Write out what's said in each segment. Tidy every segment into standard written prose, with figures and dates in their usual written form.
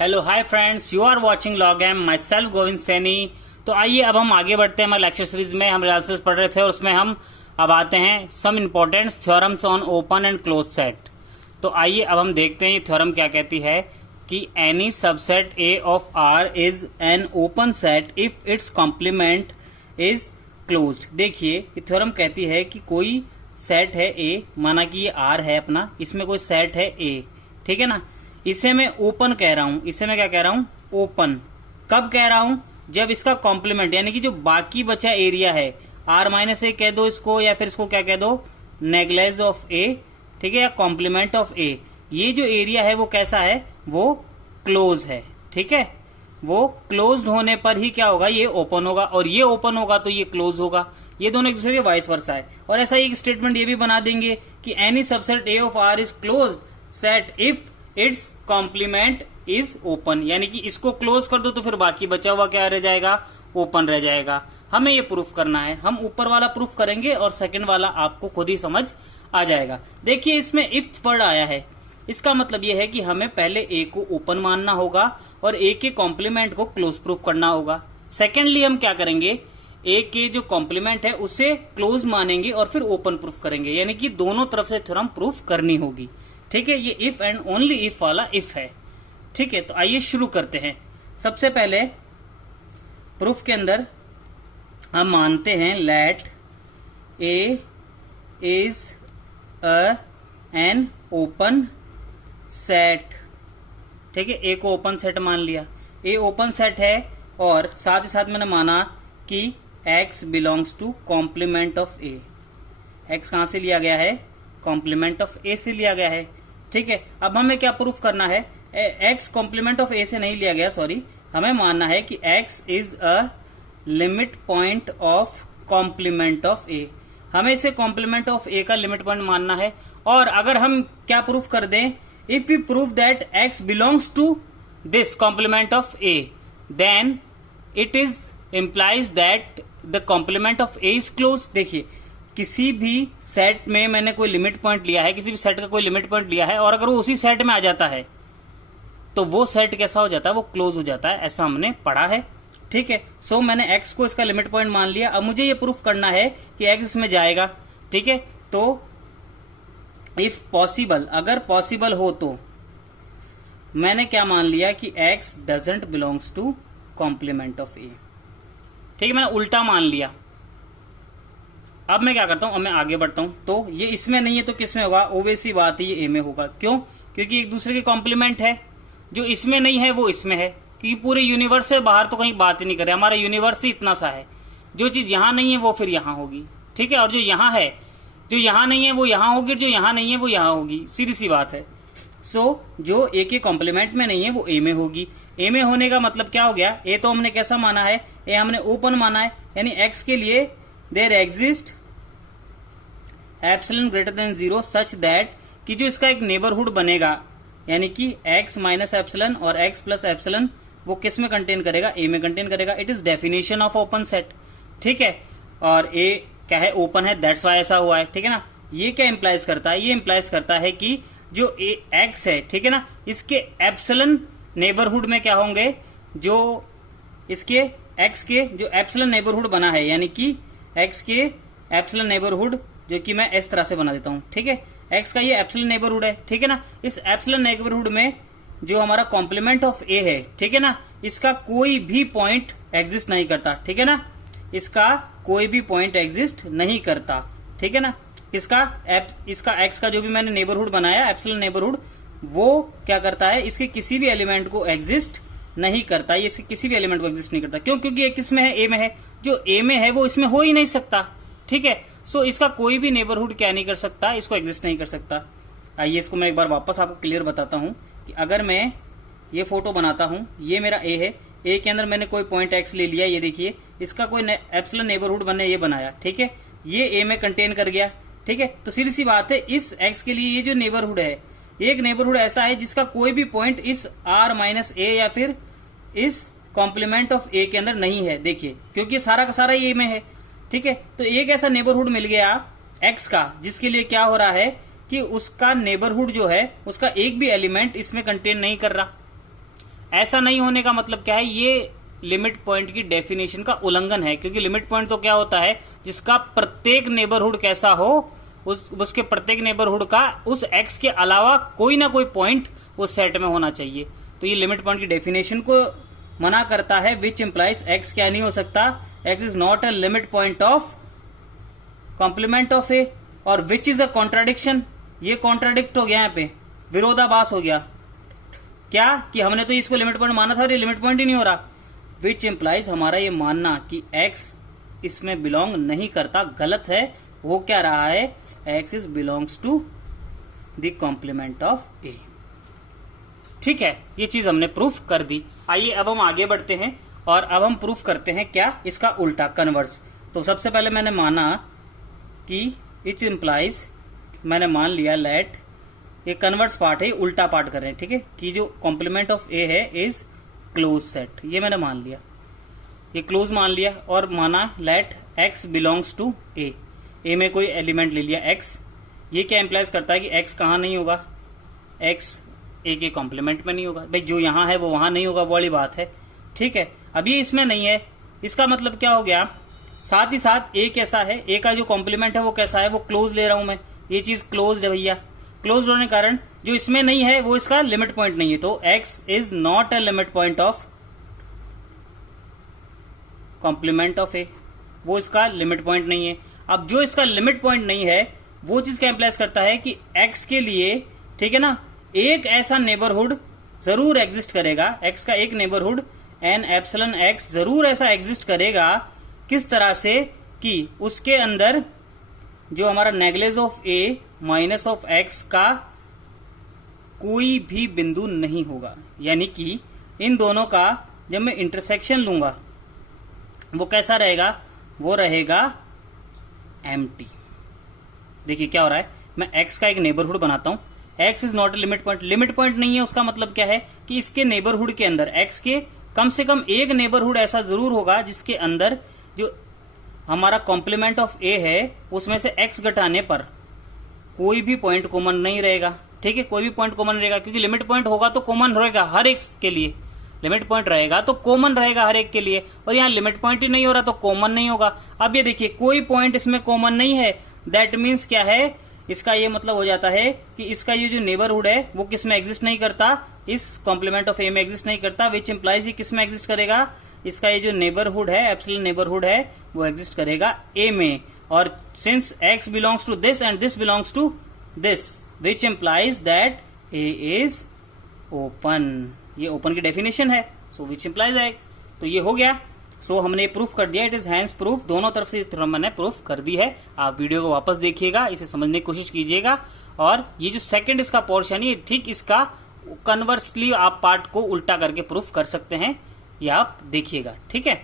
Hello hi friends, you are watching log M myself Govind Saini. तो आइए अब हम आगे बढ़ते हैं। हमारे लेक्चर सीरीज में हम एनालिसिस पढ़ रहे थे और उसमें हम अब आते हैं some important theorems on open and close set. तो आइए अब हम देखते हैं ये थ्योरम क्या कहती है कि any subset A of R is an open set if its complement is closed. देखिए ये थ्योरम कहती है कि कोई सेट है ए, माना कि ये आर है अपना, इसमें कोई सेट है ए, ठीक है ना। इसे मैं ओपन कह रहा हूं, इसे मैं क्या कह रहा हूं, ओपन। कब कह रहा हूं, जब इसका कॉम्प्लीमेंट यानी कि जो बाकी बचा एरिया है आर माइनस ए कह दो इसको, या फिर इसको क्या कह दो, नेगलेज ऑफ ए, ठीक है, या कॉम्प्लीमेंट ऑफ ए। ये जो एरिया है वो कैसा है, वो क्लोज है, ठीक है। वो क्लोज्ड होने पर ही क्या होगा, ये ओपन होगा, और ये ओपन होगा तो ये क्लोज होगा। ये दोनों एक दूसरे के वाइस वर्सा है। और ऐसा एक स्टेटमेंट ये भी बना देंगे कि any subset A of R is close set if its complement is open, यानी कि इसको क्लोज कर दो तो फिर बाकी बचा हुआ क्या रह जाएगा, ओपन रह जाएगा। हमें ये प्रूफ करना है। हम ऊपर वाला प्रूफ करेंगे और सेकंड वाला आपको खुद ही समझ आ जाएगा। देखिए इसमें इफ वर्ड आया है, इसका मतलब यह है कि हमें पहले ए को ओपन मानना होगा और ए के कॉम्प्लीमेंट को क्लोज प्रूफ करना होगा। सेकेंडली हम क्या करेंगे, ए के जो कॉम्प्लीमेंट है उसे क्लोज मानेंगे और फिर ओपन प्रूफ करेंगे, यानी कि दोनों तरफ से थ्योरम प्रूफ करनी होगी, ठीक है। ये इफ एंड ओनली इफ वाला इफ है, ठीक है। तो आइए शुरू करते हैं। सबसे पहले प्रूफ के अंदर हम मानते हैं let A is an open set, ठीक है। ए को ओपन सेट मान लिया, ए ओपन सेट है, और साथ ही साथ मैंने माना कि x belongs to complement of A. x कहां से लिया गया है, कॉम्प्लीमेंट ऑफ ए से लिया गया है, ठीक है। अब हमें क्या प्रूफ करना है, x कॉम्प्लीमेंट ऑफ ए से नहीं लिया गया, सॉरी, हमें मानना है कि x is a limit point of complement of A. हमें इसे कॉम्प्लीमेंट ऑफ ए का लिमिट पॉइंट मानना है। और अगर हम क्या प्रूफ कर दें, if we prove that x belongs to this complement of A, then it is implies that the complement of A is close. देखिए किसी भी सेट में मैंने कोई लिमिट पॉइंट लिया है, किसी भी सेट का कोई लिमिट पॉइंट लिया है, और अगर वो उसी सेट में आ जाता है तो वो सेट कैसा हो जाता है, वो क्लोज हो जाता है, ऐसा हमने पढ़ा है, ठीक है। सो मैंने x को इसका लिमिट पॉइंट मान लिया। अब मुझे ये प्रूफ करना है कि x इसमें जाएगा, ठीक है। तो इफ पॉसिबल, अगर पॉसिबल हो तो मैंने क्या मान लिया कि x doesn't belongs to complement of A, ठीक है, मैंने उल्टा मान लिया। अब मैं क्या करता हूं, अब मैं आगे बढ़ता हूं। तो ये इसमें नहीं है तो किस में होगा, ओवेसी बात है, ये ए में होगा। क्यों, क्योंकि एक दूसरे के कॉम्प्लीमेंट है। जो इसमें नहीं है वो इसमें है, क्योंकि पूरे यूनिवर्स से बाहर तो कहीं बात ही नहीं कर रहे, हमारा यूनिवर्स ही इतना सा है। जो चीज यहां नहीं है वो फिर यहां होगी, ठीक है। और जो यहां है, जो यहां नहीं है वो यहां होगी, जो यहां नहीं है वो यहां होगी, सीधी सी बात है। सो जो ए के कॉम्प्लीमेंट में नहीं है वो ए में होगी। ए में होने का मतलब क्या हो गया, ए तो हमने कैसा माना है, ए हमने ओपन माना है, यानी एक्स के लिए there exist epsilon greater than 0 such that कि जो इसका एक नेबरहुड बनेगा, यानी कि x माइनस एप्सिलॉन और x प्लस एप्सिलॉन, वो किस में कंटेन करेगा, a में कंटेन करेगा। It is definition of open set, ठीक है। और a क्या है, ओपन है, दैट्स वाई ऐसा हुआ है, ठीक है ना। ये क्या इंप्लाइज करता है, ये इंप्लाइज करता है कि जो x है, ठीक है ना, इसके एप्सिलॉन नेबरहुड में क्या होंगे, जो इसके x के जो एप्सिलॉन नेबरहुड बना है, यानी कि x के एप्सिलॉन नेबरहुड, जो कि मैं इस तरह से बना देता हूं, ठीक है। x का ये एप्सिलॉन नेबरहुड है, ठीक है ना। इस एप्सिलॉन नेबरहुड में जो हमारा कॉम्प्लीमेंट ऑफ ए है, ठीक है ना, इसका कोई भी पॉइंट एग्जिस्ट नहीं करता, ठीक है ना। इसका कोई भी पॉइंट एग्जिस्ट नहीं करता, ठीक है ना। इसका x का जो भी मैंने नेबरहुड बनाया एप्सिलॉन नेबरहुड, वो क्या करता है, इसके किसी भी एलिमेंट को एग्जिस्ट नहीं करता। ये इसके किसी भी एलिमेंट को एग्जिस्ट नहीं करता। क्यों, क्योंकि ये किस में है, ए में है। जो ए में है वो इसमें हो ही नहीं सकता, ठीक है। सो इसका कोई भी नेबरहुड क्या नहीं कर सकता, इसको एग्जिस्ट नहीं कर सकता। आइए इसको मैं एक बार वापस आपको क्लियर बताता हूं कि अगर मैं ये फोटो बनाता हूं, ये मेरा ए है, ए के अंदर मैंने कोई पॉइंट एक्स ले लिया, ये देखिए, इसका कोई एप्सिलॉन नेबरहुड मैंने ये बनाया, ठीक है, ये ए में कंटेन कर गया, ठीक है। तो सीधी सी बात है, इस एक्स के लिए ये जो नेबरहुड है, एक नेबरहुड ऐसा है जिसका कोई भी पॉइंट इस आर माइनस ए या फिर इस कॉम्प्लीमेंट ऑफ ए के अंदर नहीं है। देखिए क्योंकि सारा का सारा ए में है, ठीक है। तो एक ऐसा नेबरहुड मिल गया एक्स का जिसके लिए क्या हो रहा है कि उसका नेबरहुड जो है उसका एक भी एलिमेंट इसमें कंटेन नहीं कर रहा। ऐसा नहीं होने का मतलब क्या है, ये लिमिट पॉइंट की डेफिनेशन का उल्लंघन है, क्योंकि लिमिट पॉइंट तो क्या होता है, जिसका प्रत्येक नेबरहुड कैसा हो, उसके प्रत्येक नेबरहुड का उस एक्स के अलावा कोई ना कोई पॉइंट उस सेट में होना चाहिए। तो ये लिमिट पॉइंट की डेफिनेशन को मना करता है, विच इंप्लाइज एक्स क्या नहीं हो सकता, x is not a limit point of complement of A, और विच इज अ कॉन्ट्राडिक्शन, ये कॉन्ट्राडिक्ट हो गया, यहाँ पे विरोधाभास हो गया, क्या कि हमने तो इसको लिमिट पॉइंट माना था और ये लिमिट पॉइंट ही नहीं हो रहा। विच इंप्लाइज हमारा ये मानना कि एक्स इसमें बिलोंग नहीं करता गलत है। वो क्या रहा है, x is belongs to the complement of A. ठीक है, ये चीज हमने प्रूफ कर दी। आइए अब हम आगे बढ़ते हैं और अब हम प्रूफ करते हैं क्या, इसका उल्टा, कन्वर्स। तो सबसे पहले मैंने माना कि इट इंप्लाइज, मैंने मान लिया लेट, ये कन्वर्स पार्ट है, उल्टा पार्ट कर रहे हैं, ठीक है, कि जो कॉम्प्लीमेंट ऑफ ए है इज क्लोज सेट, ये मैंने मान लिया, ये क्लोज मान लिया, और माना लेट एक्स बिलोंग्स टू ए, ए में कोई एलिमेंट ले लिया एक्स। ये क्या इंप्लाइज करता है कि एक्स कहाँ नहीं होगा, एक्स ए के कॉम्प्लीमेंट में नहीं होगा। भाई जो यहाँ है वो वहाँ नहीं होगा, वो वाली बात है, ठीक है। अब ये इसमें नहीं है, इसका मतलब क्या हो गया, साथ ही साथ ए कैसा है, ए का जो कॉम्प्लीमेंट है वो कैसा है, वो क्लोज ले रहा हूं मैं, ये चीज क्लोज है भैया, क्लोज होने के कारण जो इसमें नहीं है वो इसका लिमिट पॉइंट नहीं है, तो x is not a limit point of complement of A, वो इसका लिमिट पॉइंट नहीं है। अब जो इसका लिमिट पॉइंट नहीं है वो चीज क्या इंप्लाइज करता है कि एक्स के लिए, ठीक है ना, एक ऐसा नेबरहुड जरूर एग्जिस्ट करेगा, एक्स का एक नेबरहुड एन एप्सिलॉन एक्स जरूर ऐसा एग्जिस्ट करेगा, किस तरह से कि उसके अंदर जो हमारा नेगलेज of A minus of x का कोई भी बिंदु नहीं होगा, यानी कि इन दोनों का जब मैं इंटरसेक्शन लूंगा वो कैसा रहेगा, वो रहेगा एम्प्टी। देखिए क्या हो रहा है, मैं एक्स का एक नेबरहुड बनाता हूं, x is not a limit point, limit point नहीं है, उसका मतलब क्या है कि इसके नेबरहुड के अंदर एक्स के कम से कम एक नेबरहुड ऐसा जरूर होगा जिसके अंदर जो हमारा कॉम्प्लीमेंट ऑफ ए है उसमें से एक्स घटाने पर कोई भी पॉइंट कॉमन नहीं रहेगा, ठीक है, कोई भी पॉइंट कॉमन रहेगा, क्योंकि लिमिट पॉइंट होगा तो कॉमन रहेगा हर एक के लिए, लिमिट पॉइंट रहेगा तो कॉमन रहेगा हर एक के लिए, और यहाँ लिमिट पॉइंट ही नहीं हो रहा तो कॉमन नहीं होगा। अब ये देखिए कोई पॉइंट इसमें कॉमन नहीं है, दैट मीन्स क्या है, इसका ये मतलब हो जाता है कि इसका ये जो नेबरहुड है वो किस में एग्जिस्ट नहीं करता, इस कॉम्प्लीमेंट ऑफ ए में एग्जिस्ट नहीं करता, विच इंप्लाइज ये किस में एग्जिस्ट करेगा, इसका ये जो नेबरहुड है, एप्सिलॉन नेबरहुड है, वो एग्जिस्ट करेगा ए में, और since x belongs to this and this belongs to this, which implies that A is open, ये ओपन की डेफिनेशन है, सो विच इंप्लाइज है, तो ये हो गया। सो हमने प्रूफ कर दिया, इट इज हैंस प्रूफ, दोनों तरफ से मैंने प्रूफ कर दी है। आप वीडियो को वापस देखिएगा, इसे समझने की कोशिश कीजिएगा, और ये जो सेकंड इसका पोर्शन है ठीक इसका कन्वर्सली आप पार्ट को उल्टा करके प्रूफ कर सकते हैं, ये आप देखिएगा, ठीक है।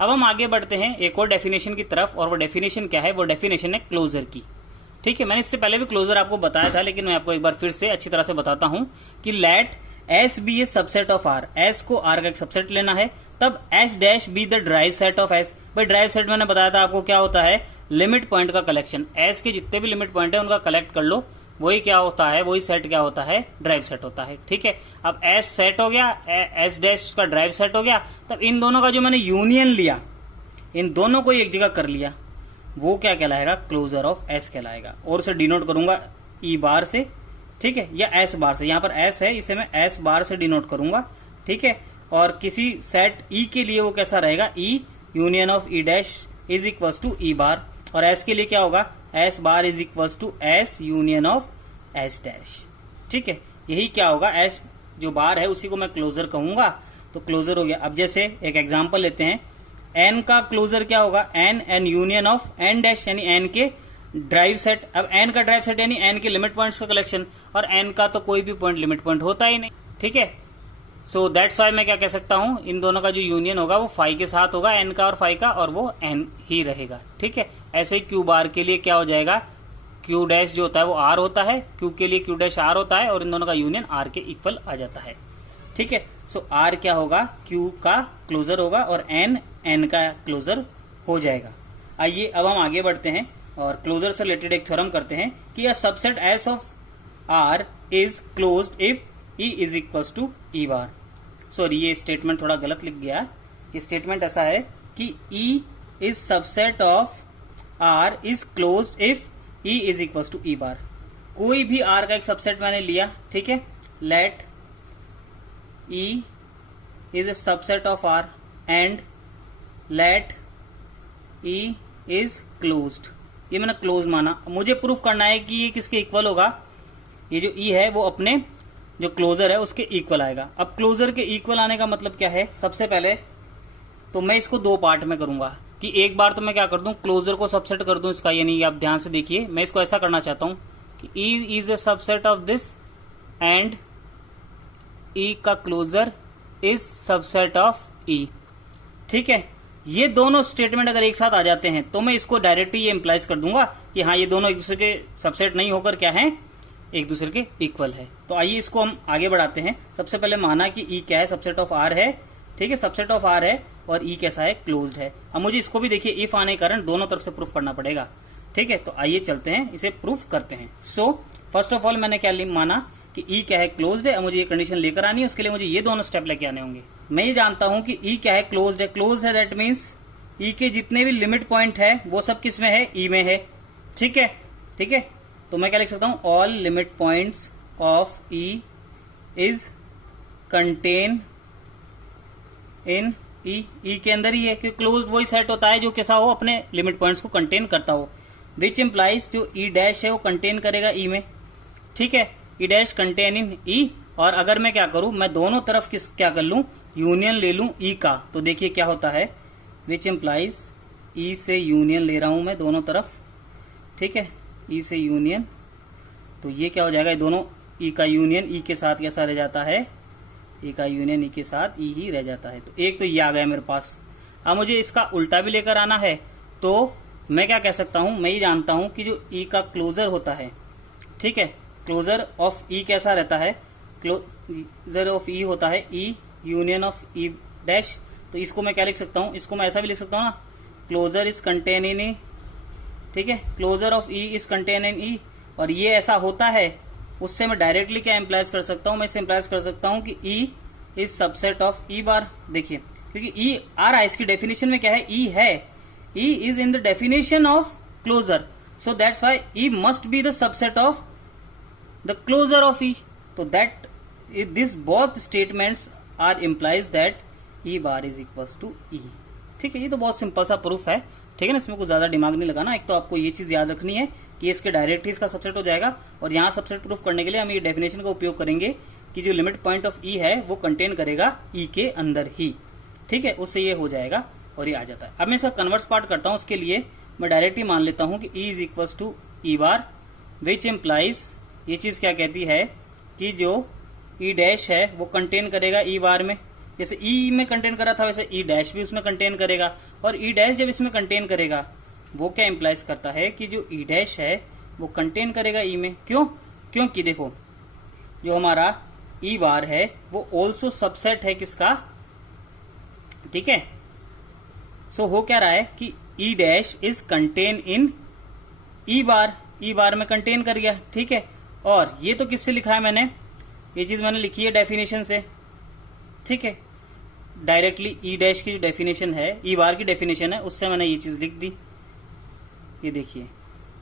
अब हम आगे बढ़ते हैं एक और डेफिनेशन की तरफ, और वो डेफिनेशन क्या है, वो डेफिनेशन है क्लोजर की, ठीक है। मैंने इससे पहले भी क्लोजर आपको बताया था, लेकिन मैं आपको एक बार फिर से अच्छी तरह से बताता हूं कि let S be a subset of R, S को आर का एक सबसेट लेना है, तब S dash be the derived set of S. भाई ड्राइव सेट मैंने बताया था आपको क्या होता है, लिमिट पॉइंट का कलेक्शन, एस के जितने भी लिमिट पॉइंट है उनका कलेक्ट कर लो, वही क्या होता है, वही सेट क्या होता है, ड्राइव सेट होता है, ठीक है। अब एस सेट हो गया, एस डैश का ड्राइव सेट हो गया, तब इन दोनों का जो मैंने यूनियन लिया, इन दोनों को एक जगह कर लिया, वो क्या कहलाएगा, क्लोजर ऑफ एस कहलाएगा, और उसे डिनोट करूंगा ई बार से, ठीक है, या एस बार से, यहाँ पर एस है इसे मैं एस बार से डिनोट करूंगा, ठीक है। और किसी सेट ई के लिए वो कैसा रहेगा, E union of E dash is equals to E bar, और एस के लिए क्या होगा, S bar is equals to S union of S dash, ठीक है। यही क्या होगा, एस जो बार है उसी को मैं क्लोजर कहूंगा, तो क्लोजर हो गया। अब जैसे एक एग्जांपल लेते हैं, एन का क्लोजर क्या होगा, N N union of N dash, यानी एन के ड्राइव सेट। अब एन का ड्राइव सेट यानी एन के लिमिट पॉइंट्स का कलेक्शन, और एन का तो कोई भी पॉइंट लिमिट पॉइंट होता ही नहीं, ठीक है। सो दैट्स वाई मैं क्या कह सकता हूं, इन दोनों का जो यूनियन होगा वो फाई के साथ होगा, एन का और फाई का, और वो एन ही रहेगा, ठीक है। ऐसे ही क्यू बार के लिए क्या हो जाएगा, क्यू डैश जो होता है वो आर होता है, क्यू के लिए क्यू डैश आर होता है, और इन दोनों का यूनियन आर के इक्वल आ जाता है, ठीक है। सो आर क्या होगा, क्यू का क्लोजर होगा, और एन एन का क्लोजर हो जाएगा। आइए अब हम आगे बढ़ते हैं और क्लोजर से रिलेटेड एक थ्योरम करते हैं कि a subset S of R is closed if E is equals to E bar. Sorry ये स्टेटमेंट थोड़ा गलत लिख गया। ये स्टेटमेंट ऐसा है कि E is subset of R is closed if E is equal to E bar. कोई भी आर का एक सबसेट मैंने लिया, ठीक है, let E is a subset of R and let E is closed. ये मैंने क्लोज माना। मुझे प्रूफ करना है कि ये किसके इक्वल होगा। ये जो ई है वो अपने जो क्लोजर है उसके इक्वल आएगा। अब क्लोजर के इक्वल आने का मतलब क्या है, सबसे पहले तो मैं इसको दो पार्ट में करूंगा कि एक बार तो मैं क्या कर दूं, क्लोजर को सबसेट कर दूं इसका, यानी आप ध्यान से देखिए, मैं इसको ऐसा करना चाहता हूं कि E is a subset of this and E का closure is subset of E. ठीक है, ये दोनों स्टेटमेंट अगर एक साथ आ जाते हैं तो मैं इसको डायरेक्टली ये इंप्लाइज कर दूंगा कि हाँ ये दोनों एक दूसरे के सबसेट नहीं होकर क्या है, एक दूसरे के इक्वल है। तो आइए इसको हम आगे बढ़ाते हैं। सबसे पहले माना कि ई क्या है, सबसेट ऑफ आर है, ठीक है, सबसेट ऑफ आर है और ई कैसा है, क्लोज्ड है। अब मुझे इसको भी देखिए इफ आने के कारण दोनों तरफ से प्रूफ करना पड़ेगा। ठीक है, तो आइए चलते हैं इसे प्रूफ करते हैं। सो फर्स्ट ऑफ ऑल मैंने क्या माना कि ई क्या है, क्लोज्ड है। अब मुझे ये कंडीशन लेकर आनी है, उसके लिए मुझे ये दोनों स्टेप लेके आने होंगे। मैं ये जानता हूं कि ई क्या है, क्लोज्ड है। क्लोज है दैट मीन्स ई के जितने भी लिमिट पॉइंट है वो सब किस में है, ई में है। ठीक है, ठीक है, तो मैं क्या लिख सकता हूं, all limit points of E is contain in E. E के अंदर ही है क्योंकि क्लोज्ड वही सेट होता है जो कैसा हो, अपने लिमिट पॉइंट्स को कंटेन करता हो। विच इम्प्लाइज जो ई डैश है वो कंटेन करेगा ई में। ठीक है, ई डैश कंटेन इन ई। और अगर मैं क्या करूं, मैं दोनों तरफ क्या कर लूं, यूनियन ले लूं ई का, तो देखिए क्या होता है, विच इम्प्लाइज ई से यूनियन ले रहा हूं मैं दोनों तरफ। ठीक है, ई से यूनियन, तो ये क्या हो जाएगा, ये दोनों ई का यूनियन ई के साथ कैसा रह जाता है, ई का यूनियन ई के साथ ई ही रह जाता है। तो एक तो ये आ गया मेरे पास। अब मुझे इसका उल्टा भी लेकर आना है, तो मैं क्या कह सकता हूं, मैं ये जानता हूं कि जो ई का क्लोजर होता है, ठीक है, क्लोजर ऑफ ई कैसा रहता है, क्लोजर ऑफ ई होता है ई यूनियन ऑफ ई डैश। तो इसको मैं क्या लिख सकता हूं, इसको मैं ऐसा भी लिख सकता हूं ना, closure is contain in E. ठीक है, closure of E is contain in E. और ये ऐसा होता है, उससे मैं डायरेक्टली क्या इम्प्लाइज कर सकता हूं, मैं इसे इम्प्लाइज कर सकता हूं कि E is subset of E बार। देखिए क्योंकि ई आ रहा है, इसकी डेफिनेशन में क्या है, ई है, E is in the definition of closure, so that's why E must be the subset of the closure of E. तो that this both statements are implies that E bar is equal to E. ठीक है, ये तो बहुत simple सा proof है। ठीक है ना, इसमें कुछ ज्यादा दिमाग नहीं लगाना। एक तो आपको ये चीज याद रखनी है कि इसके डायरेक्ट ही इसका सबसेट हो जाएगा, और यहाँ सबसेट प्रूफ करने के लिए हम ये डेफिनेशन का उपयोग करेंगे कि जो लिमिट पॉइंट ऑफ ई है वो कंटेन करेगा ई के अंदर ही। ठीक है, उससे ये हो जाएगा और ये आ जाता है। अब मैं इसका कन्वर्स पार्ट करता हूँ, उसके लिए मैं डायरेक्ट ही मान लेता हूँ कि E is equal to E bar, which implies ये चीज क्या कहती है कि जो ई डैश है वो कंटेन करेगा ई बार में। जैसे ई में कंटेन करा था वैसे ई डैश भी उसमें कंटेन करेगा, और ई डैश जब इसमें कंटेन करेगा वो क्या इम्प्लाइज करता है कि जो ई डैश है वो कंटेन करेगा ई में। क्यों? क्योंकि देखो जो हमारा ई बार है वो ऑल्सो सबसेट है किसका, ठीक है। सो हो क्या रहा है कि ई डैश इज कंटेन इन ई बार, ई बार में कंटेन कर गया। ठीक है, और ये तो किससे लिखा है मैंने, ये चीज मैंने लिखी है डेफिनेशन से। ठीक है, डायरेक्टली ई डैश की जो डेफिनेशन है, ई बार की डेफिनेशन है, उससे मैंने ये चीज लिख दी। ये देखिए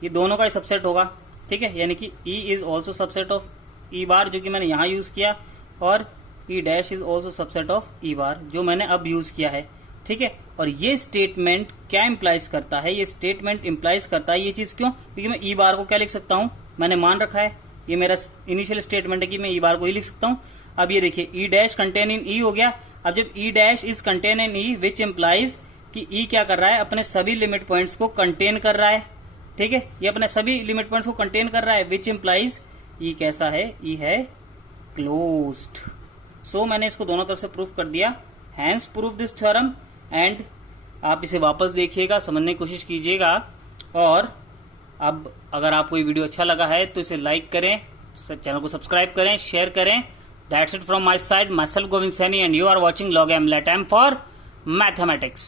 ये दोनों का सबसेट होगा। ठीक है, यानी कि E is also subset of E bar, जो कि मैंने यहाँ यूज किया, और E dash is also subset of E bar, जो मैंने अब यूज किया है। ठीक है, और ये स्टेटमेंट क्या इम्प्लाइज करता है, ये स्टेटमेंट इम्प्लाइज करता है ये चीज क्यों, क्योंकि मैं ई बार को क्या लिख सकता हूँ, मैंने मान रखा है, ये मेरा इनिशियल स्टेटमेंट है कि मैं ई बार को ही लिख सकता हूँ। अब ये देखिए ई डैश कंटेन इन ई हो गया। अब जब ई dash is contain in E, which implies कि ई क्या कर रहा है, अपने सभी लिमिट पॉइंट्स को कंटेन कर रहा है। ठीक है, ये अपने सभी लिमिट पॉइंट्स को कंटेन कर रहा है, विच इम्प्लाइज ई कैसा है, ई है क्लोज्ड। सो मैंने इसको दोनों तरफ से प्रूफ कर दिया, hence proof this theorem. And आप इसे वापस देखिएगा, समझने की कोशिश कीजिएगा, और अब अगर आपको ये वीडियो अच्छा लगा है तो इसे लाइक करें, चैनल को सब्सक्राइब करें, शेयर करें। That's it from my side, myself Govind Saini, and you are watching log M let M for mathematics.